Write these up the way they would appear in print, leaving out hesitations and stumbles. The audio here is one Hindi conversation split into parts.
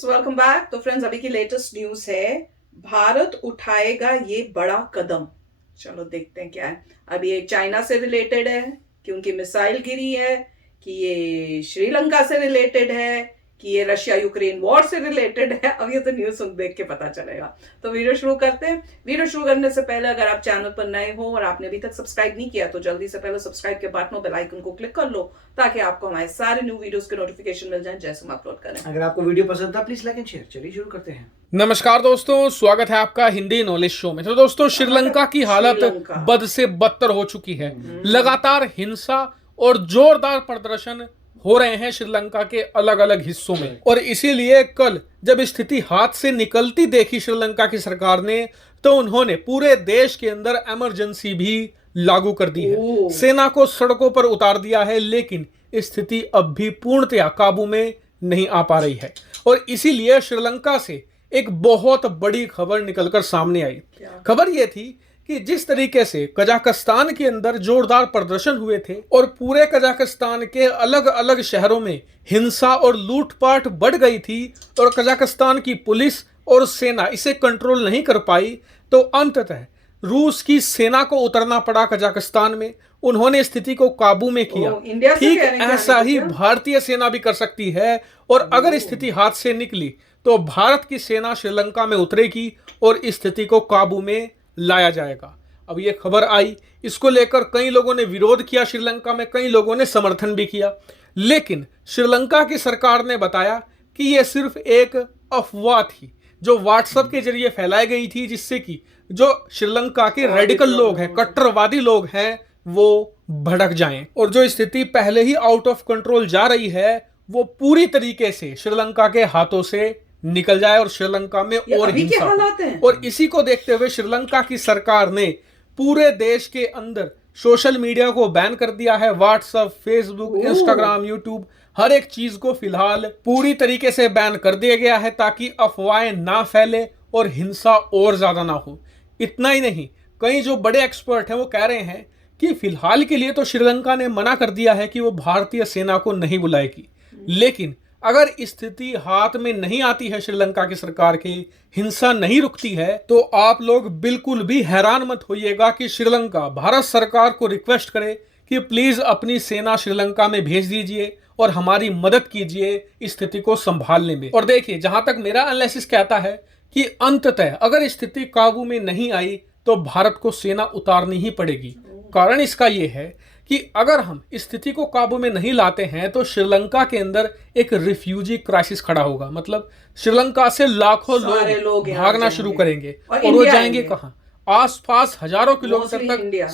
Friends, welcome back. तो फ्रेंड्स, अभी की लेटेस्ट न्यूज है, भारत उठाएगा ये बड़ा कदम। चलो देखते हैं क्या है। अभी ये चाइना से रिलेटेड है कि उनकी मिसाइल गिरी है, कि ये श्रीलंका से रिलेटेड है, कि ये रशिया यूक्रेन वॉर से रिलेटेड है। अब ये तो न्यूज सुन देख के पता चलेगा। तो वीडियो शुरू करते हैं। वीडियो शुरू करने से पहले अगर आप चैनल पर नए हो और आपने अभी तक सब्सक्राइब नहीं किया तो जल्दी से पहले सब्सक्राइब के बटन और बेल आइकन को क्लिक कर लो, ताकि आपको हमारे सारे न्यू वीडियोस के नोटिफिकेशन मिल जाए जैसे हम अपलोड करें। अगर आपको वीडियो पसंद था प्लीज लाइक एंड शेयर। चलिए शुरू करते हैं। नमस्कार दोस्तों, स्वागत है आपका हिंदी नॉलेज शो में। तो दोस्तों, श्रीलंका की हालत बद से बदतर हो चुकी है। लगातार हिंसा और जोरदार प्रदर्शन हो रहे हैं श्रीलंका के अलग अलग हिस्सों में, और इसीलिए कल जब स्थिति हाथ से निकलती देखी श्रीलंका की सरकार ने, तो उन्होंने पूरे देश के अंदर इमरजेंसी भी लागू कर दी है। सेना को सड़कों पर उतार दिया है, लेकिन स्थिति अब भी पूर्णतया काबू में नहीं आ पा रही है। और इसीलिए श्रीलंका से एक बहुत बड़ी खबर निकलकर सामने आई। खबर यह थी कि जिस तरीके से कजाकिस्तान के अंदर जोरदार प्रदर्शन हुए थे और पूरे कजाकिस्तान के अलग अलग शहरों में हिंसा और लूटपाट बढ़ गई थी, और कजाकिस्तान की पुलिस और सेना इसे कंट्रोल नहीं कर पाई, तो अंततः रूस की सेना को उतरना पड़ा कजाकिस्तान में। उन्होंने स्थिति को काबू में किया। ठीक ऐसा ही भारतीय सेना भी कर सकती है, और अगर स्थिति हाथ से निकली तो भारत की सेना श्रीलंका में उतरेगी और स्थिति को काबू में लाया जाएगा। अब ये खबर आई, इसको लेकर कई लोगों ने विरोध किया श्रीलंका में, कई लोगों ने समर्थन भी किया, लेकिन श्रीलंका की सरकार ने बताया कि यह सिर्फ एक अफवाह थी जो व्हाट्सएप के जरिए फैलाई गई थी, जिससे कि जो श्रीलंका के रेडिकल लोग हैं, कट्टरवादी लोग हैं, वो भड़क जाएं, और जो स्थिति पहले ही आउट ऑफ कंट्रोल जा रही है वो पूरी तरीके से श्रीलंका के हाथों से निकल जाए और श्रीलंका में और हिंसा हो। और इसी को देखते हुए श्रीलंका की सरकार ने पूरे देश के अंदर सोशल मीडिया को बैन कर दिया है। व्हाट्सएप, फेसबुक, इंस्टाग्राम, यूट्यूब, हर एक चीज को फिलहाल पूरी तरीके से बैन कर दिया गया है, ताकि अफवाहें ना फैले और हिंसा और ज्यादा ना हो। इतना ही नहीं, कई जो बड़े एक्सपर्ट हैं वो कह रहे हैं कि फिलहाल के लिए तो श्रीलंका ने मना कर दिया है कि वो भारतीय सेना को नहीं बुलाएगी, लेकिन अगर स्थिति हाथ में नहीं आती है श्रीलंका की सरकार के, हिंसा नहीं रुकती है, तो आप लोग बिल्कुल भी हैरान मत होइएगा कि श्रीलंका भारत सरकार को रिक्वेस्ट करे कि प्लीज अपनी सेना श्रीलंका में भेज दीजिए और हमारी मदद कीजिए स्थिति को संभालने में। और देखिए, जहां तक मेरा एनालिसिस कहता है कि अंततः अगर स्थिति काबू में नहीं आई तो भारत को सेना उतारनी ही पड़ेगी। कारण इसका यह है कि अगर हम स्थिति को काबू में नहीं लाते हैं तो श्रीलंका के अंदर एक रिफ्यूजी क्राइसिस खड़ा होगा। मतलब श्रीलंका से लाखों लोग भागना शुरू करेंगे, और वो जाएंगे कहां? आसपास हजारों किलोमीटर तक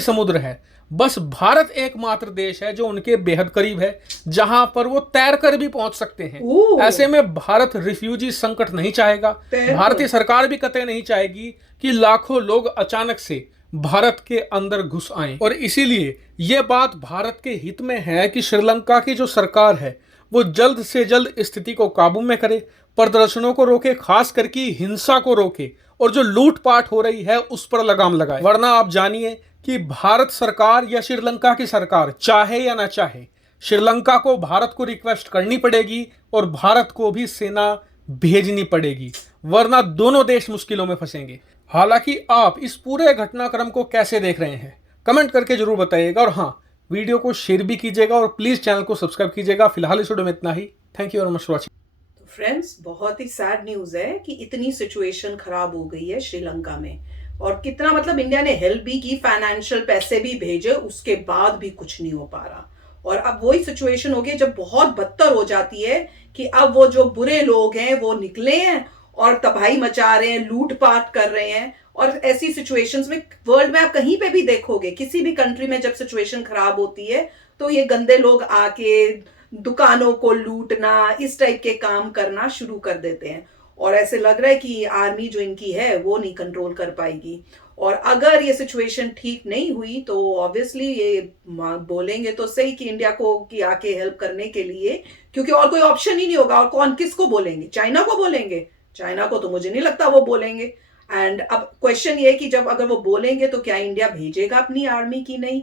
समुद्र है। बस भारत एकमात्र देश है जो उनके बेहद करीब है, जहां पर वो तैर कर भी पहुंच सकते हैं। ऐसे में भारत रिफ्यूजी संकट नहीं चाहेगा, भारतीय सरकार भी कतई नहीं चाहेगी कि लाखों लोग अचानक से भारत के अंदर घुस आए। और इसीलिए यह बात भारत के हित में है कि श्रीलंका की जो सरकार है वो जल्द से जल्द स्थिति को काबू में करे, प्रदर्शनों को रोके, खास करके हिंसा को रोके, और जो लूटपाट हो रही है उस पर लगाम लगाए। वरना आप जानिए कि भारत सरकार या श्रीलंका की सरकार, चाहे या ना चाहे, श्रीलंका को भारत को रिक्वेस्ट करनी पड़ेगी और भारत को भी सेना भेजनी पड़ेगी, वरना दोनों देश मुश्किलों में फंसेंगे। हालांकि आप इस पूरे घटनाक्रम को कैसे देख रहे हैं, कमेंट करके जरूर बताइएगा, और हाँ, वीडियो को शेयर भी कीजिएगा और प्लीज चैनल को सब्सक्राइब कीजिएगा। फिलहाल इस वीडियो में इतना ही। Thank you very much for watching. Friends, बहुत ही सैड न्यूज है कि इतनी सिचुएशन खराब हो गई है श्रीलंका में, और कितना मतलब इंडिया ने हेल्प भी की, फाइनेंशियल पैसे भी भेजे, उसके बाद भी कुछ नहीं हो पा रहा। और अब वही सिचुएशन हो गई जब बहुत बदतर हो जाती है कि अब वो जो बुरे लोग हैं वो निकले हैं और तबाही मचा रहे हैं, लूटपाट कर रहे हैं। और ऐसी सिचुएशंस में वर्ल्ड में आप कहीं पे भी देखोगे, किसी भी कंट्री में जब सिचुएशन खराब होती है तो ये गंदे लोग आके दुकानों को लूटना, इस टाइप के काम करना शुरू कर देते हैं। और ऐसे लग रहा है कि आर्मी जो इनकी है वो नहीं कंट्रोल कर पाएगी। और अगर ये सिचुएशन ठीक नहीं हुई तो ऑब्वियसली ये बोलेंगे तो सही कि इंडिया को कि आके हेल्प करने के लिए, क्योंकि और कोई ऑप्शन ही नहीं होगा। और कौन किसको बोलेंगे? चाइना को बोलेंगे? चाइना को तो मुझे नहीं लगता वो बोलेंगे। एंड अब क्वेश्चन ये है कि जब अगर वो बोलेंगे तो क्या इंडिया भेजेगा अपनी आर्मी की नहीं?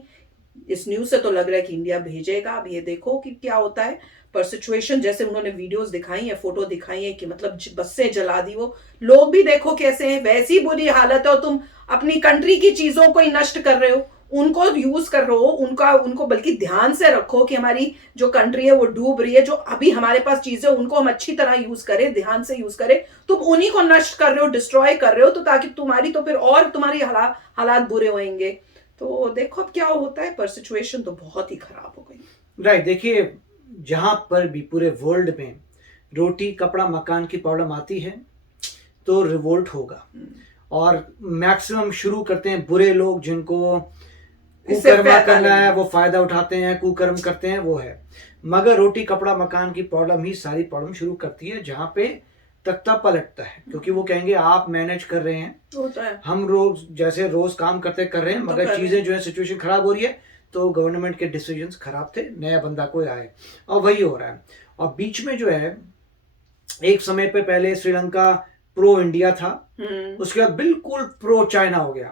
इस न्यूज से तो लग रहा है कि इंडिया भेजेगा। अब ये देखो कि क्या होता है। पर सिचुएशन जैसे उन्होंने वीडियोस दिखाई है, फोटो दिखाई है कि मतलब बसें जला दी, वो लोग भी देखो कैसे हैं, वैसी बुरी हालत है और तुम अपनी कंट्री की चीजों को ही नष्ट कर रहे हो, उनको यूज कर रहे हो, उनको बल्कि ध्यान से रखो कि हमारी जो कंट्री है वो डूब रही है, जो अभी हमारे पास चीजें उनको हम अच्छी तरह यूज करें, ध्यान से यूज करें। तुम उन्हीं को नष्ट कर रहे हो, डिस्ट्रॉय कर रहे हो, तो ताकि तुम्हारी तो फिर और तुम्हारी हालात बुरे होंगे। तो देखो अब क्या होता है, पर सिचुएशन तो बहुत ही खराब हो गई। राइट, देखिए जहां पर भी पूरे वर्ल्ड में रोटी कपड़ा मकान की प्रॉब्लम आती है तो रिवोल्ट होगा, और मैक्सिमम शुरू करते हैं बुरे लोग, जिनको कुकर्मा करना है वो फायदा उठाते हैं, कुकर्म करते हैं वो है। मगर रोटी कपड़ा मकान की प्रॉब्लम ही सारी प्रॉब्लम शुरू करती है, जहां पे तख्ता पलटता है, क्योंकि वो कहेंगे आप मैनेज कर रहे हैं, होता है। हम रोज काम करते कर रहे हैं, मगर चीजें जो है सिचुएशन खराब हो रही है, तो गवर्नमेंट के डिसीजंस खराब थे, नया बंदा कोई आए, और वही हो रहा है। और बीच में जो है एक समय पे पहले श्रीलंका प्रो इंडिया था, उसके बाद बिल्कुल प्रो चाइना हो गया,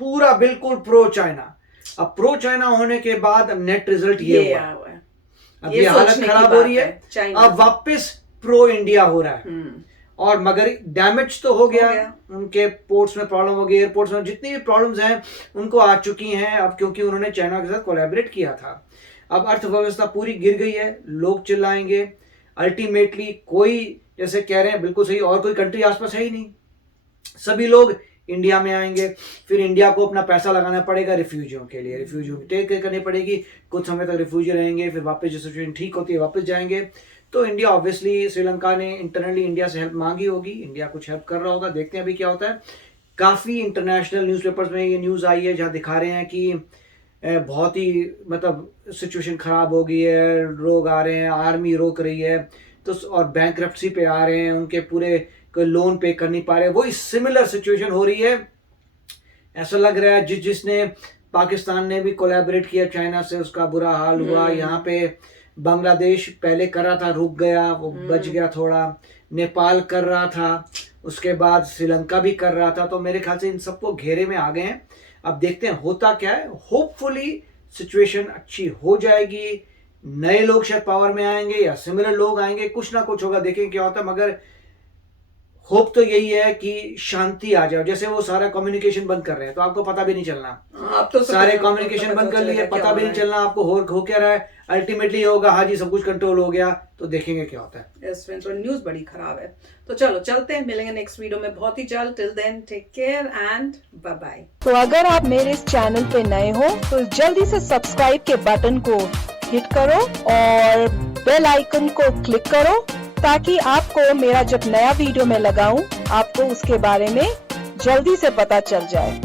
पूरा बिल्कुल प्रो चाइना। अब प्रो चाइना होने के बाद अब नेट रिजल्ट ये हुआ, अब ये हालत खराब हो रही है, अब वापस प्रो इंडिया हो रहा है। और मगर डैमेज तो हो गया, उनके पोर्ट्स में प्रॉब्लम हो गई, एयरपोर्ट्स में जितनी भी प्रॉब्लम्स हैं उनको आ चुकी हैं अब, क्योंकि उन्होंने चाइना के साथ कोलैबोरेट किया था। अब अर्थव्यवस्था पूरी गिर गई है, लोग चिल्लाएंगे, अल्टीमेटली कोई जैसे कह रहे हैं बिल्कुल सही, और कोई कंट्री आसपास है ही नहीं, सभी लोग इंडिया में आएंगे, फिर इंडिया को अपना पैसा लगाना पड़ेगा रिफ्यूजियों के लिए, रिफ्यूजियों की टेक केयर करनी पड़ेगी, कुछ समय तक रिफ्यूजी रहेंगे, फिर वापस जो सिचुएशन ठीक होती है वापस जाएंगे। तो इंडिया ऑब्वियसली, श्रीलंका ने इंटरनली इंडिया से हेल्प मांगी होगी, इंडिया कुछ हेल्प कर रहा होगा, देखते हैं अभी क्या होता है। काफ़ी इंटरनेशनल न्यूज़पेपर्स में ये न्यूज़ आई है जहाँ दिखा रहे हैं कि बहुत ही मतलब सिचुएशन खराब हो गई है, लोग आ रहे हैं, आर्मी रोक रही है, तो और बैंकरप्सी पे आ रहे हैं, उनके पूरे लोन पे कर नहीं पा रहे, वही सिमिलर सिचुएशन हो रही है। ऐसा लग रहा है जिसने पाकिस्तान ने भी कोलैबोरेट किया चाइना से, उसका बुरा हाल हुआ। यहाँ पे बांग्लादेश पहले कर रहा था, रुक गया, वो बच गया थोड़ा, नेपाल कर रहा था, उसके बाद श्रीलंका भी कर रहा था, तो मेरे ख्याल से इन सबको घेरे में आ गए हैं। अब देखते हैं होता क्या है, होपफुली सिचुएशन अच्छी हो जाएगी, नए लोग शायद पावर में आएंगे या सिमिलर लोग आएंगे, कुछ ना कुछ होगा, देखेंगे क्या होता है। मगर होप तो यही है कि शांति आ जाए। जैसे वो सारा कम्युनिकेशन बंद कर रहे हैं तो आपको पता भी नहीं चलना, आप तो सारे कम्युनिकेशन बंद कर लिए, पता भी नहीं चलना आपको हो क्या रहा है। अल्टीमेटली होगा हाँ जी सब कुछ कंट्रोल हो गया, तो देखेंगे क्या होता है। यस फ्रेंड्स, और न्यूज़ बड़ी खराब है। तो चलो चलते हैं, मिलेंगे नेक्स्ट वीडियो में बहुत ही जल्द। Till then take care and bye bye. तो अगर आप मेरे इस चैनल पे नए हो तो जल्दी से सब्सक्राइब के बटन को हिट करो और बेल आइकन को क्लिक करो, ताकि आपको मेरा जब नया वीडियो मैं लगाऊं आपको उसके बारे में जल्दी से पता चल जाए।